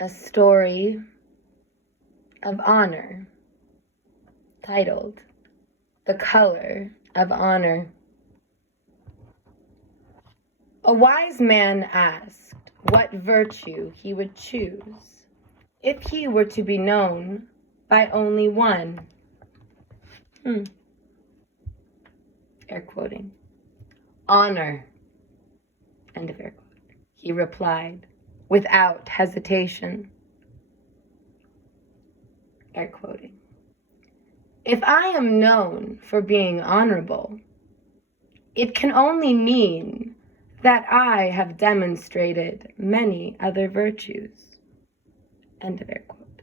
a story of honor titled The Color of Honor. A wise man asked what virtue he would choose if he were to be known by only one. Air quoting. Honor. End of air quote. He replied without hesitation. Air quoting. If I am known for being honorable, it can only mean that I have demonstrated many other virtues. End of air quote.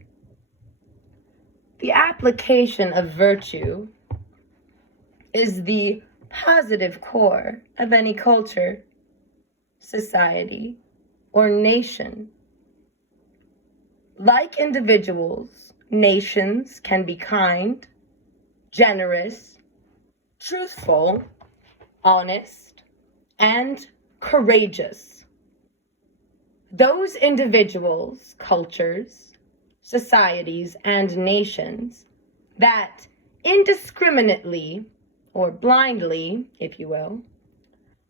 The application of virtue is the positive core of any culture, society, or nation. Like individuals, nations can be kind, generous, truthful, honest, and courageous. Those individuals, cultures, societies, and nations that indiscriminately, or blindly, if you will,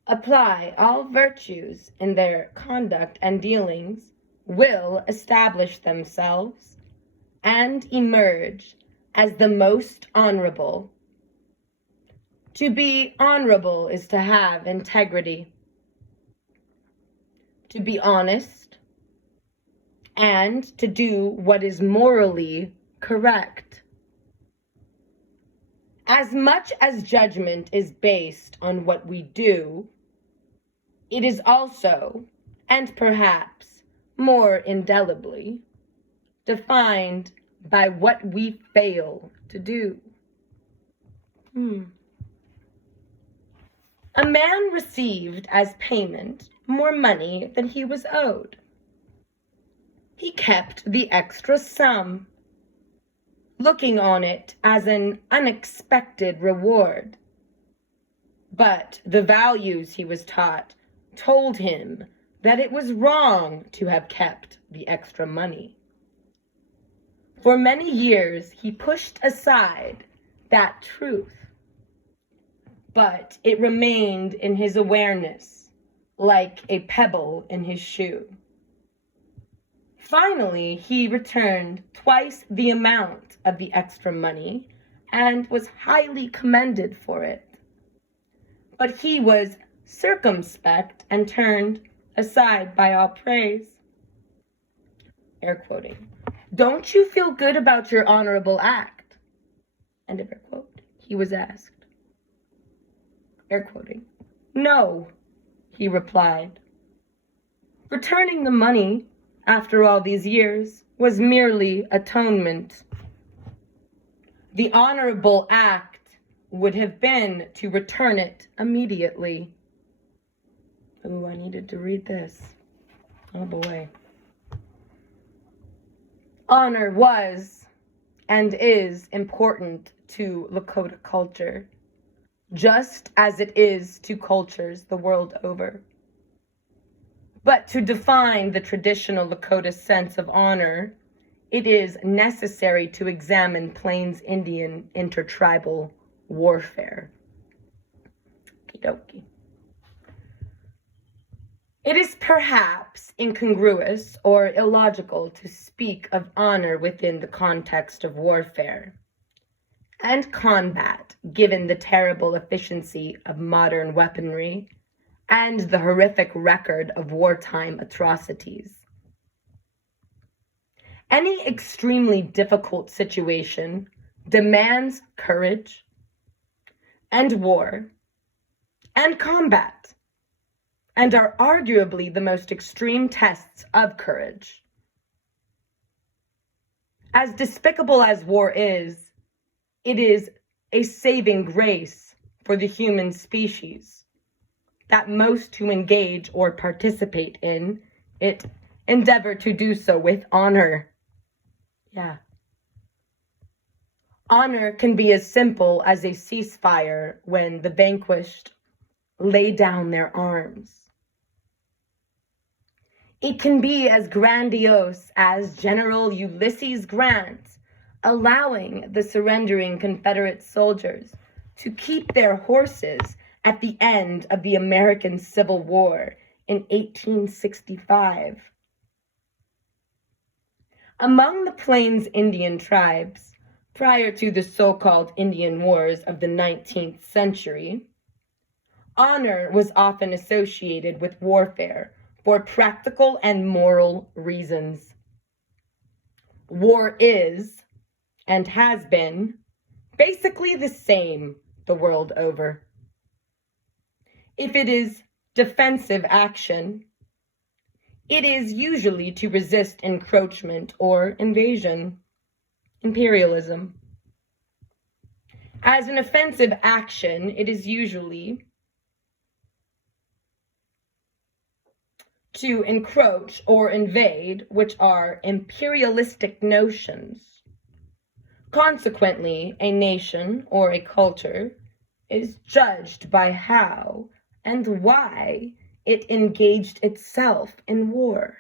apply all virtues in their conduct and dealings will establish themselves and emerge as the most honorable. To be honorable is to have integrity, to be honest, and to do what is morally correct. As much as judgment is based on what we do, it is also, and perhaps more indelibly, defined by what we fail to do. A man received as payment more money than he was owed. He kept the extra sum, looking on it as an unexpected reward. But the values he was taught told him that it was wrong to have kept the extra money. For many years, he pushed aside that truth, but it remained in his awareness like a pebble in his shoe. Finally, he returned twice the amount of the extra money and was highly commended for it. But he was circumspect and turned aside by all praise. Air quoting. Don't you feel good about your honorable act? End of air quote. He was asked. Air quoting. No, he replied. Returning the money after all these years was merely atonement. The honorable act would have been to return it immediately. Ooh, I needed to read this. Oh boy. Honor was and is important to Lakota culture, just as it is to cultures the world over. But to define the traditional Lakota sense of honor, it is necessary to examine Plains Indian intertribal warfare. Okie-dokie. It is perhaps incongruous or illogical to speak of honor within the context of warfare and combat, given the terrible efficiency of modern weaponry and the horrific record of wartime atrocities. Any extremely difficult situation demands courage and war and combat, and are arguably the most extreme tests of courage. As despicable as war is, it is a saving grace for the human species that most who engage or participate in it endeavor to do so with honor. Yeah. Honor can be as simple as a ceasefire when the vanquished lay down their arms. It can be as grandiose as General Ulysses Grant allowing the surrendering Confederate soldiers to keep their horses at the end of the American Civil War in 1865. Among the Plains Indian tribes, prior to the so-called Indian Wars of the 19th century, honor was often associated with warfare for practical and moral reasons. War is, and has been, basically the same the world over. If it is defensive action, it is usually to resist encroachment or invasion, imperialism. As an offensive action, it is usually to encroach or invade, which are imperialistic notions. Consequently, a nation or a culture is judged by how and why it engaged itself in war.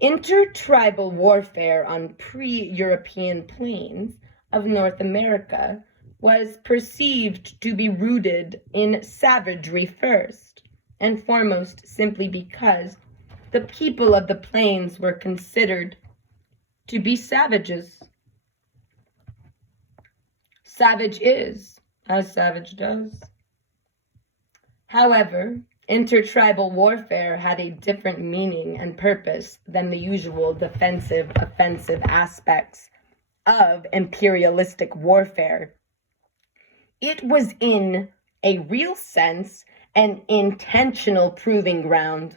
Intertribal warfare on pre-European plains of North America was perceived to be rooted in savagery first and foremost, simply because the people of the plains were considered to be savages. Savage is as savage does. However, intertribal warfare had a different meaning and purpose than the usual defensive, offensive aspects of imperialistic warfare. It was in a real sense an intentional proving ground.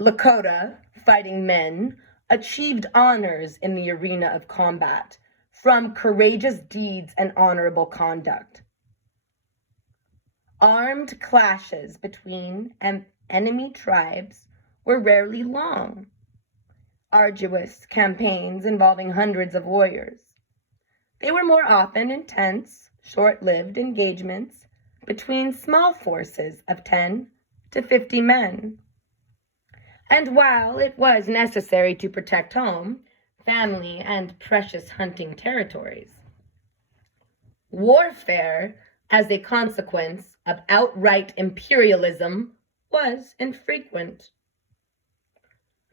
Lakota fighting men achieved honors in the arena of combat from courageous deeds and honorable conduct. Armed clashes between enemy tribes were rarely long, arduous campaigns involving hundreds of warriors. They were more often intense, short-lived engagements between small forces of 10 to 50 men. And while it was necessary to protect home, family, and precious hunting territories, warfare as a consequence of outright imperialism was infrequent.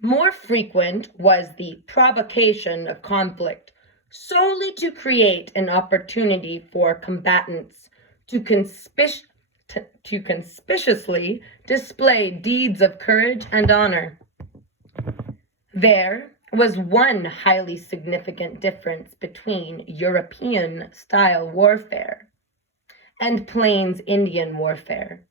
More frequent was the provocation of conflict solely to create an opportunity for combatants to conspicuously display deeds of courage and honor. There was one highly significant difference between European-style warfare and Plains Indian warfare.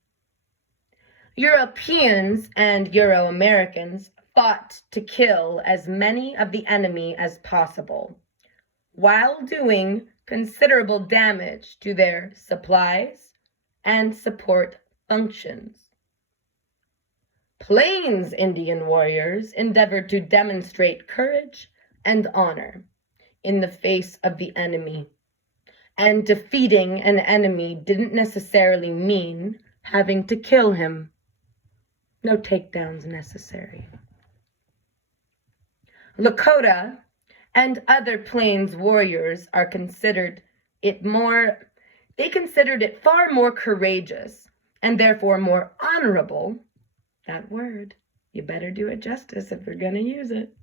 Europeans and Euro-Americans fought to kill as many of the enemy as possible, while doing considerable damage to their supplies and support functions. Plains Indian warriors endeavored to demonstrate courage and honor in the face of the enemy, and defeating an enemy didn't necessarily mean having to kill him. No takedowns necessary. Lakota and other Plains warriors considered it far more courageous and therefore more honorable. That word, you better do it justice if you're going to use it.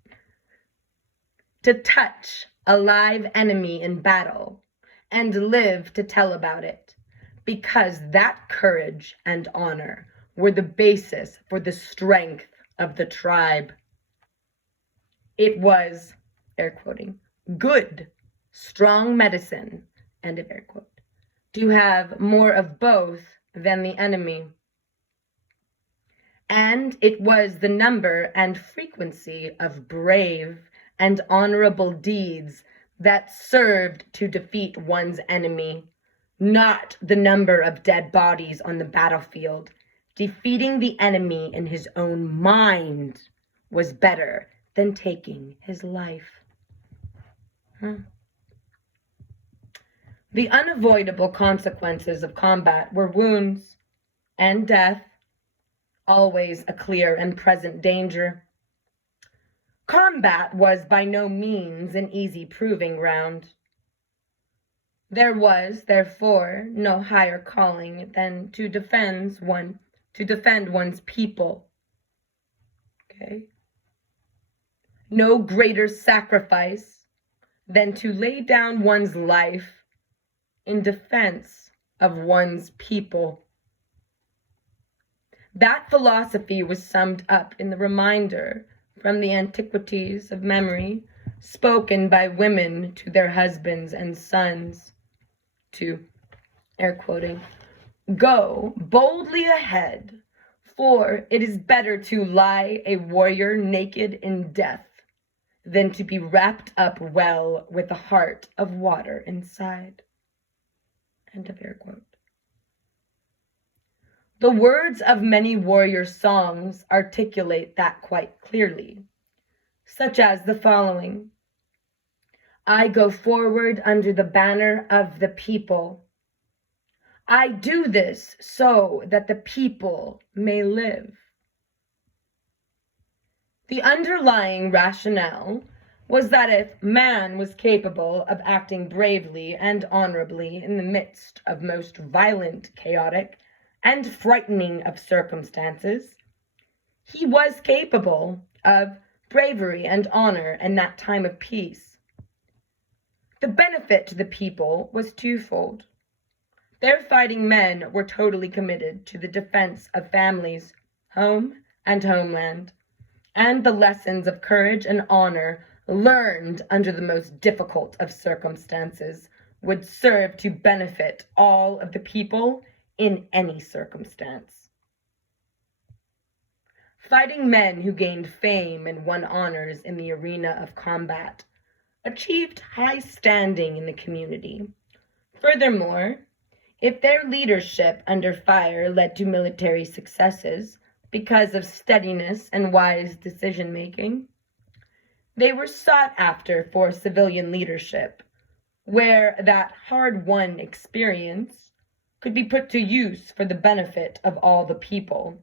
To touch a live enemy in battle and live to tell about it, because that courage and honor were the basis for the strength of the tribe. It was, air quoting, good, strong medicine, end of air quote, to have more of both than the enemy. And it was the number and frequency of brave and honorable deeds that served to defeat one's enemy, not the number of dead bodies on the battlefield. Defeating the enemy in his own mind was better than taking his life. The unavoidable consequences of combat were wounds and death, always a clear and present danger. Combat was by no means an easy proving ground. There was, therefore, no higher calling than to defend one's people. Okay? No greater sacrifice than to lay down one's life in defense of one's people. That philosophy was summed up in the reminder from the antiquities of memory spoken by women to their husbands and sons to, air quoting, "Go boldly ahead, for it is better to lie a warrior naked in death than to be wrapped up well with a heart of water inside." End of air quote. The words of many warrior songs articulate that quite clearly, such as the following: "I go forward under the banner of the people. I do this so that the people may live." The underlying rationale was that if man was capable of acting bravely and honorably in the midst of most violent, chaotic, and frightening of circumstances, he was capable of bravery and honor in that time of peace. The benefit to the people was twofold. Their fighting men were totally committed to the defense of families, home, and homeland, and the lessons of courage and honor learned under the most difficult of circumstances would serve to benefit all of the people in any circumstance. Fighting men who gained fame and won honors in the arena of combat achieved high standing in the community. Furthermore, if their leadership under fire led to military successes because of steadiness and wise decision-making, they were sought after for civilian leadership, where that hard-won experience could be put to use for the benefit of all the people.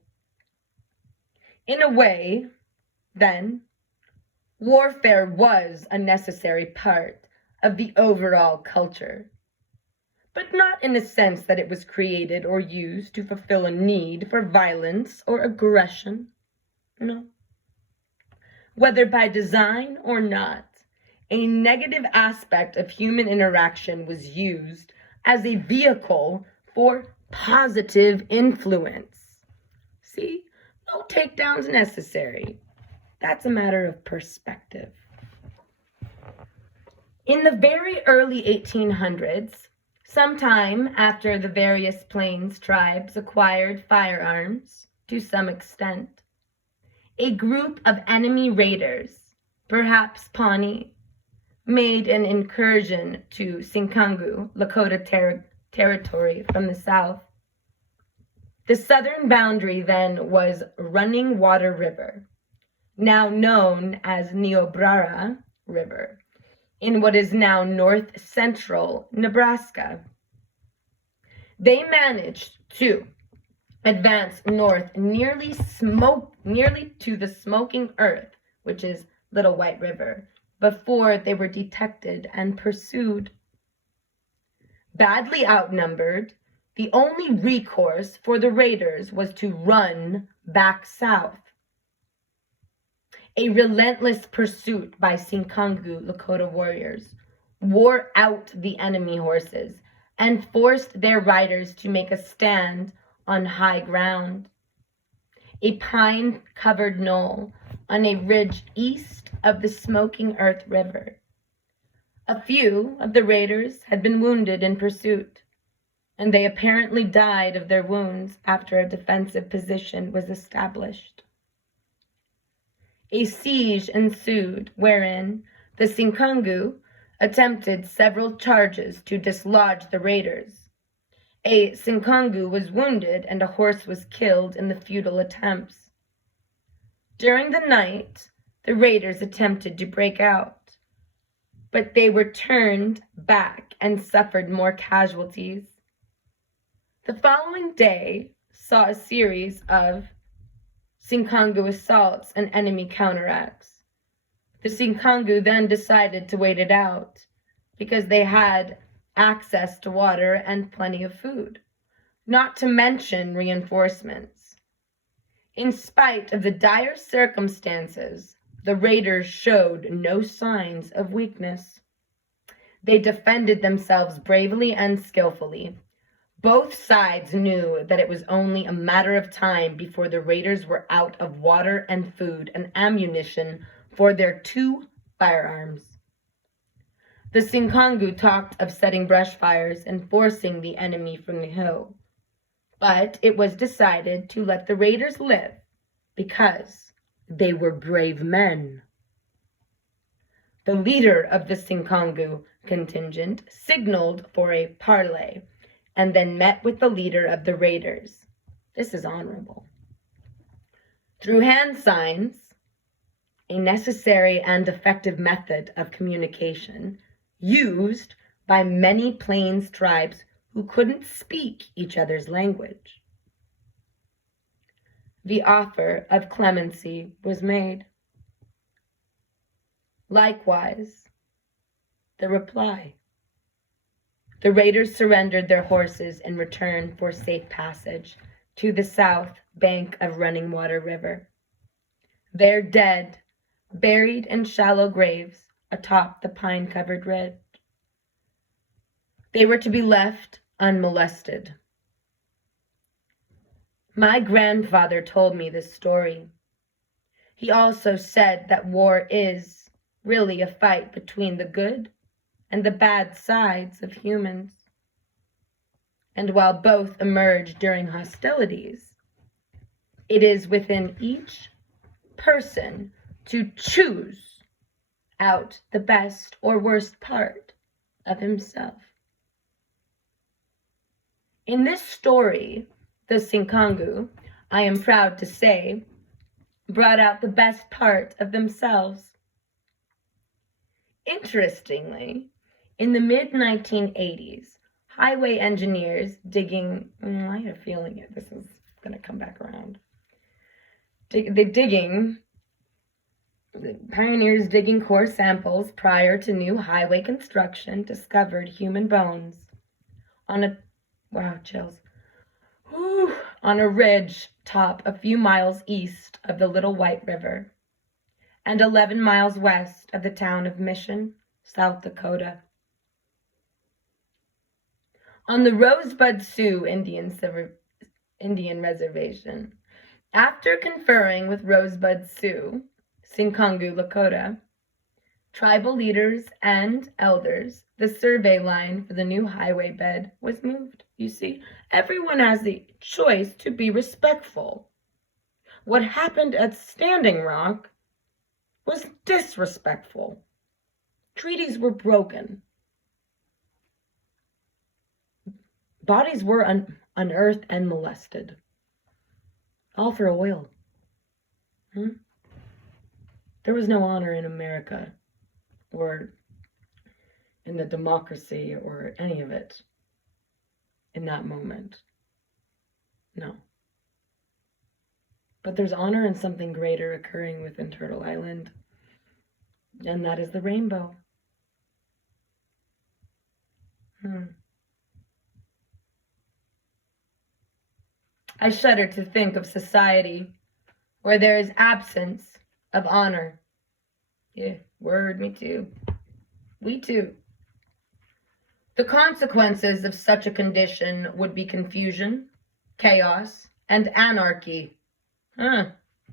In a way, then, warfare was a necessary part of the overall culture, but not in the sense that it was created or used to fulfill a need for violence or aggression. No. Whether by design or not, a negative aspect of human interaction was used as a vehicle for positive influence. See, no takedowns necessary. That's a matter of perspective. In the very early 1800s, sometime after the various Plains tribes acquired firearms to some extent, a group of enemy raiders, perhaps Pawnee, made an incursion to Sinkangu, Lakota territory from the south. The southern boundary then was Running Water River, now known as Niobrara River, in what is now north-central Nebraska. They managed to advance north nearly to the Smoking Earth, which is Little White River, before they were detected and pursued. Badly outnumbered, the only recourse for the raiders was to run back south. A relentless pursuit by Sinkangu Lakota warriors wore out the enemy horses and forced their riders to make a stand on high ground, a pine-covered knoll on a ridge east of the Smoking Earth River. A few of the raiders had been wounded in pursuit, and they apparently died of their wounds after a defensive position was established. A siege ensued wherein the Sinkangu attempted several charges to dislodge the raiders. A Sinkangu was wounded and a horse was killed in the futile attempts. During the night, the raiders attempted to break out, but they were turned back and suffered more casualties. The following day saw a series of Sinkangu assaults and enemy counteracts. The Sinkangu then decided to wait it out because they had access to water and plenty of food, not to mention reinforcements. In spite of the dire circumstances, the raiders showed no signs of weakness. They defended themselves bravely and skillfully. Both sides knew that it was only a matter of time before the raiders were out of water and food and ammunition for their 2 firearms. The Sinkangu talked of setting brush fires and forcing the enemy from the hill, but it was decided to let the raiders live because they were brave men. The leader of the Sinkangu contingent signaled for a parley and then met with the leader of the raiders. This is honorable. Through hand signs, a necessary and effective method of communication used by many Plains tribes who couldn't speak each other's language. The offer of clemency was made. Likewise, the reply. The raiders surrendered their horses in return for safe passage to the south bank of Running Water River. Their dead, buried in shallow graves atop the pine-covered ridge. They were to be left unmolested. My grandfather told me this story. He also said that war is really a fight between the good and the bad sides of humans. And while both emerge during hostilities, it is within each person to choose out the best or worst part of himself. In this story, the Sinkangu, I am proud to say, brought out the best part of themselves. Interestingly, in the mid-1980s, highway engineers digging, I have a feeling this is going to come back around. The pioneers digging core samples prior to new highway construction discovered human bones on a ridge top a few miles east of the Little White River and 11 miles west of the town of Mission, South Dakota. On the Rosebud Sioux Indian Reservation, after conferring with Rosebud Sioux, Sinkangu Lakota, tribal leaders and elders, the survey line for the new highway bed was moved. You see, everyone has the choice to be respectful. What happened at Standing Rock was disrespectful. Treaties were broken. Bodies were unearthed and molested. All for oil. There was no honor in America or in the democracy or any of it in that moment. No. But there's honor in something greater occurring within Turtle Island, and that is the rainbow. I shudder to think of society where there is absence of honor. Yeah, word, me too. We too. The consequences of such a condition would be confusion, chaos, and anarchy.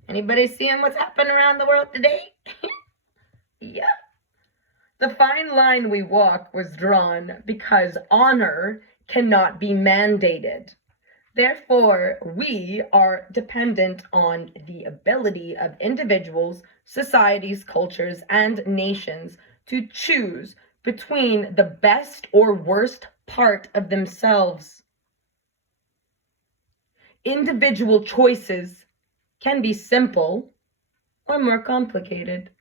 Anybody seeing what's happening around the world today? Yeah. The fine line we walk was drawn because honor cannot be mandated. Therefore, we are dependent on the ability of individuals, societies, cultures, and nations to choose between the best or worst part of themselves. Individual choices can be simple or more complicated.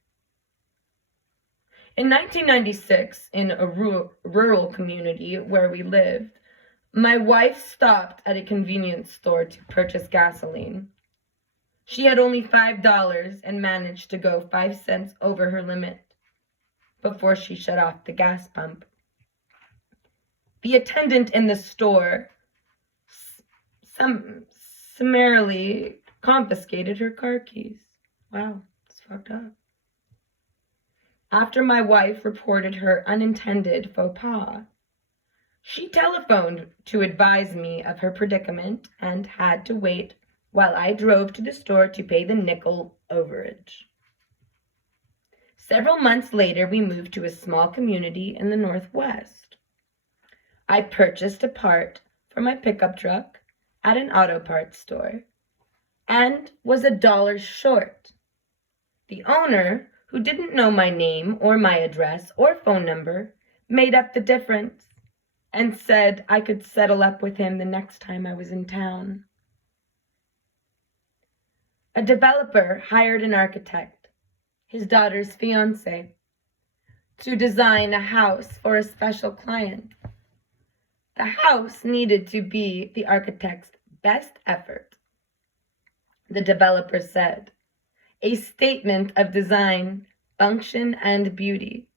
In 1996, in a rural community where we lived, my wife stopped at a convenience store to purchase gasoline. She had only $5 and managed to go 5 cents over her limit before she shut off the gas pump. The attendant in the store summarily confiscated her car keys. Wow, it's fucked up. After my wife reported her unintended faux pas, she telephoned to advise me of her predicament and had to wait while I drove to the store to pay the nickel overage. Several months later, we moved to a small community in the Northwest. I purchased a part for my pickup truck at an auto parts store and was $1 short. The owner, who didn't know my name or my address or phone number, made up the difference and said I could settle up with him the next time I was in town. A developer hired an architect, his daughter's fiancé, to design a house for a special client. The house needed to be the architect's best effort. The developer said, a statement of design, function, and beauty.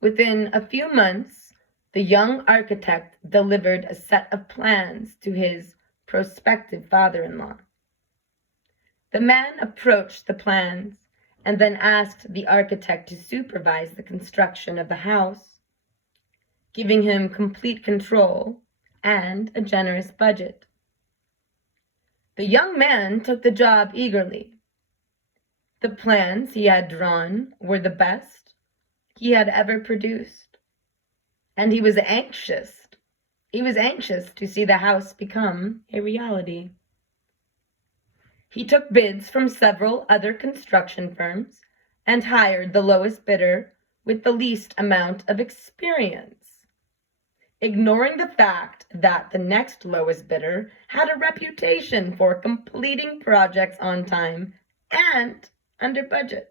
Within a few months, the young architect delivered a set of plans to his prospective father-in-law. The man approached the plans and then asked the architect to supervise the construction of the house, giving him complete control and a generous budget. The young man took the job eagerly. The plans he had drawn were the best he had ever produced, and he was anxious to see the house become a reality. He took bids from several other construction firms and hired the lowest bidder with the least amount of experience, ignoring the fact that the next lowest bidder had a reputation for completing projects on time and under budget.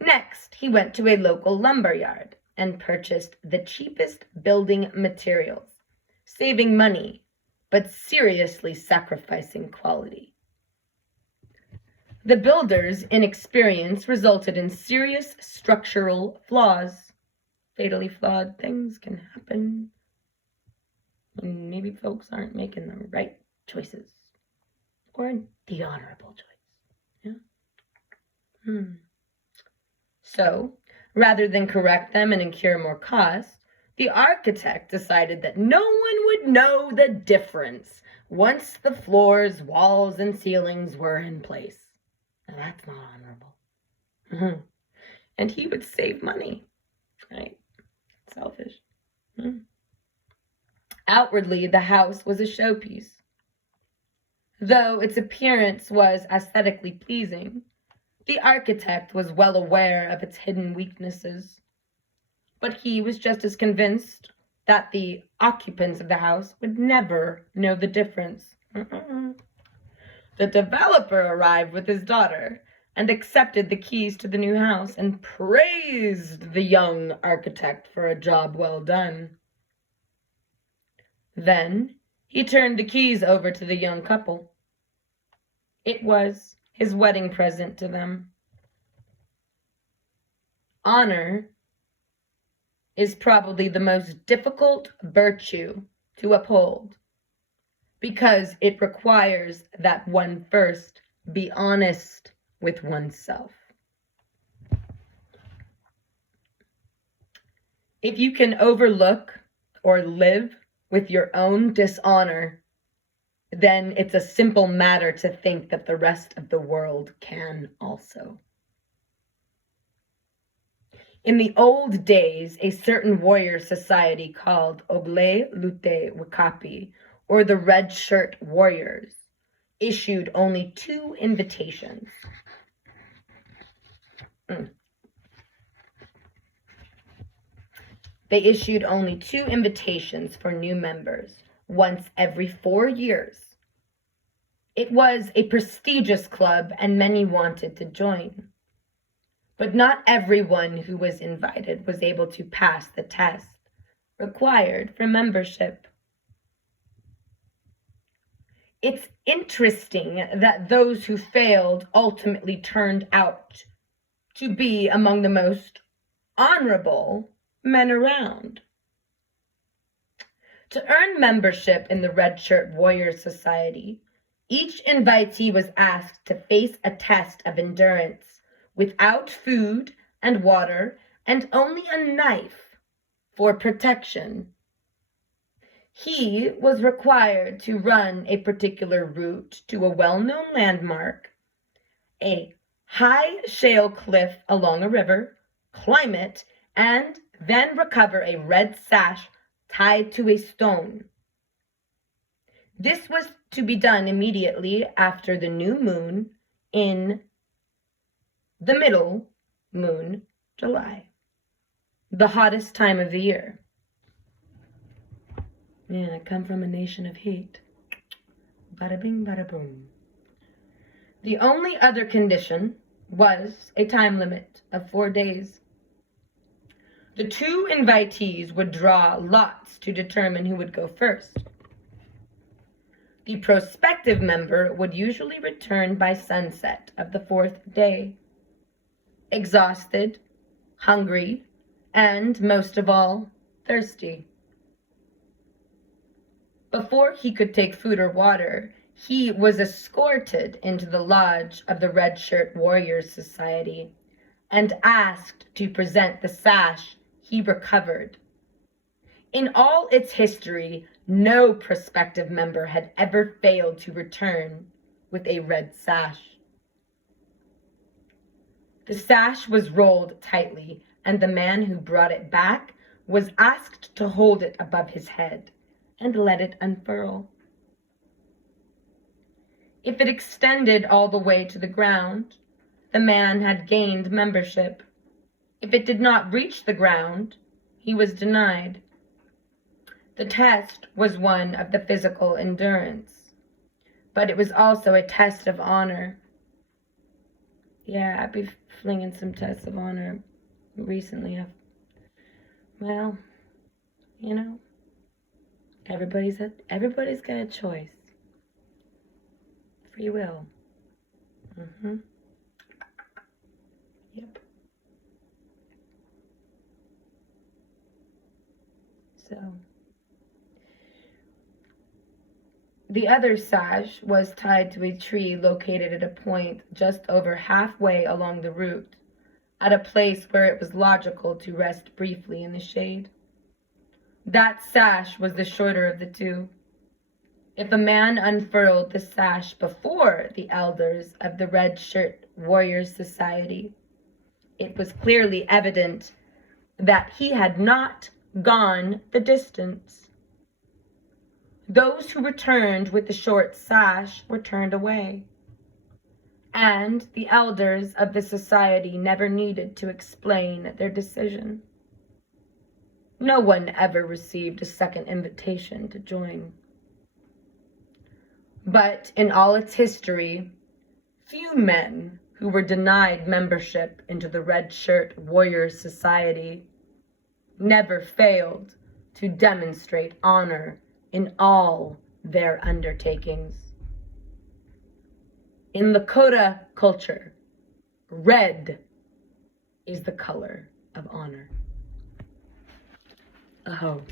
Next, he went to a local lumber yard and purchased the cheapest building materials, saving money, but seriously sacrificing quality. The builder's inexperience resulted in serious structural flaws. Fatally flawed things can happen when maybe folks aren't making the right choices or the honorable choice. Yeah. So, rather than correct them and incur more cost, the architect decided that no one would know the difference once the floors, walls, and ceilings were in place. Now that's not honorable. And he would save money, right? Selfish. Outwardly, the house was a showpiece. Though its appearance was aesthetically pleasing, the architect was well aware of its hidden weaknesses. But he was just as convinced that the occupants of the house would never know the difference. The developer arrived with his daughter and accepted the keys to the new house and praised the young architect for a job well done. Then he turned the keys over to the young couple. It was his wedding present to them. Honor is probably the most difficult virtue to uphold because it requires that one first be honest with oneself. If you can overlook or live with your own dishonor, then it's a simple matter to think that the rest of the world can also. In the old days, a certain warrior society called Ogle Lute Wakapi, or the Red Shirt Warriors, issued only 2 invitations. They issued only 2 invitations for new members, once every 4 years. It was a prestigious club and many wanted to join. But not everyone who was invited was able to pass the test required for membership. It's interesting that those who failed ultimately turned out to be among the most honorable men around. To earn membership in the Red Shirt Warriors Society, each invitee was asked to face a test of endurance without food and water and only a knife for protection. He was required to run a particular route to a well-known landmark, a high shale cliff along a river, climb it, and then recover a red sash tied to a stone. This was to be done immediately after the new moon in the middle moon, July, the hottest time of the year. Man, I come from a nation of heat. Bada bing, bada boom. The only other condition was a time limit of 4 days. The 2 invitees would draw lots to determine who would go first. The prospective member would usually return by sunset of the 4th day, exhausted, hungry, and, most of all, thirsty. Before he could take food or water, he was escorted into the lodge of the Red Shirt Warriors Society and asked to present the sash he recovered. In all its history, no prospective member had ever failed to return with a red sash. The sash was rolled tightly, and the man who brought it back was asked to hold it above his head and let it unfurl. If it extended all the way to the ground, the man had gained membership. If it did not reach the ground, he was denied. The test was one of the physical endurance, but it was also a test of honor. Yeah, I've been flinging some tests of honor recently. Well, you know, everybody's got a choice. Free will. Yep. So, the other sash was tied to a tree located at a point just over halfway along the route, at a place where it was logical to rest briefly in the shade. That sash was the shorter of the 2. If a man unfurled the sash before the elders of the Red Shirt Warriors Society, it was clearly evident that he had not gone the distance. Those who returned with the short sash were turned away, and the elders of the society never needed to explain their decision. No one ever received a second invitation to join. But in all its history, few men who were denied membership into the Red Shirt Warriors Society never failed to demonstrate honor in all their undertakings. In Lakota culture, red is the color of honor. Oh.